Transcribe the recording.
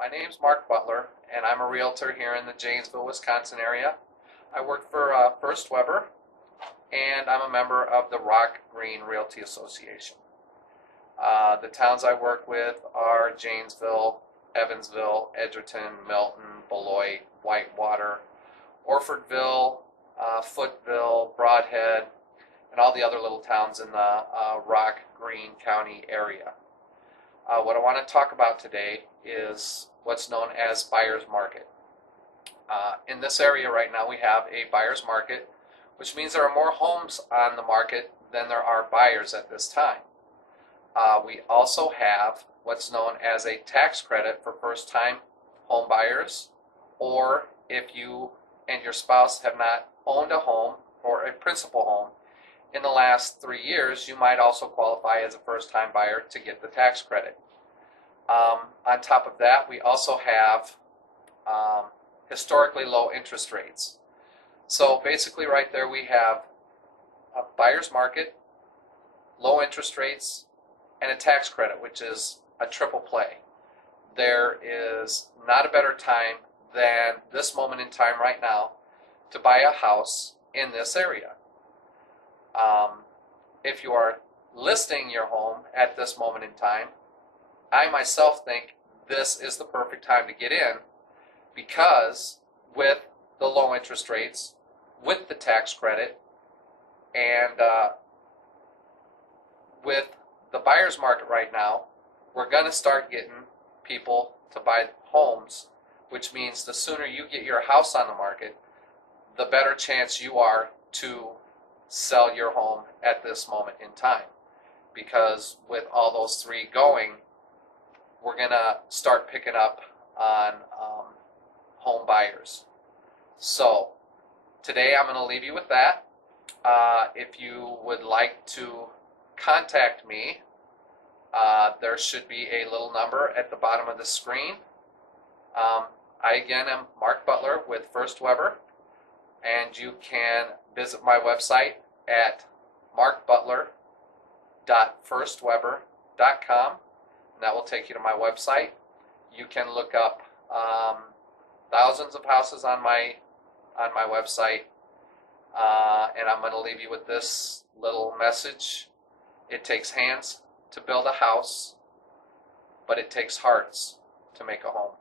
My name's Mark Butler, and I'm a realtor here in the Janesville, Wisconsin area. I work for First Weber, and I'm a member of the Rock Green Realty Association. The towns I work with are Janesville, Evansville, Edgerton, Milton, Beloit, Whitewater, Orfordville, Footville, Broadhead, and all the other little towns in the Rock Green County area. What I want to talk about today is what's known as buyer's market. In this area right now we have a buyer's market, which means there are more homes on the market than there are buyers at this time. We also have what's known as a tax credit for first-time home buyers, or if you and your spouse have not owned a home or a principal home in the last 3 years, you might also qualify as a first-time buyer to get the tax credit. On top of that, we also have historically low interest rates. So basically right there we have a buyer's market, low interest rates, and a tax credit, which is a triple play. There is not a better time than this moment in time right now to buy a house in this area. If you are listing your home at this moment in time, I myself think this is the perfect time to get in, because with the low interest rates, with the tax credit, and with the buyer's market right now, we're going to start getting people to buy homes, which means the sooner you get your house on the market, the better chance you are to sell your home at this moment in time. Because with all those three going, we're going to start picking up on home buyers. So today I'm going to leave you with that. If you would like to contact me, there should be a little number at the bottom of the screen. I again am Mark Butler with First Weber, and you can visit my website at markbutler.firstweber.com, and that will take you to my website. You can look up thousands of houses on my website, and I'm going to leave you with this little message. It takes hands to build a house, but it takes hearts to make a home.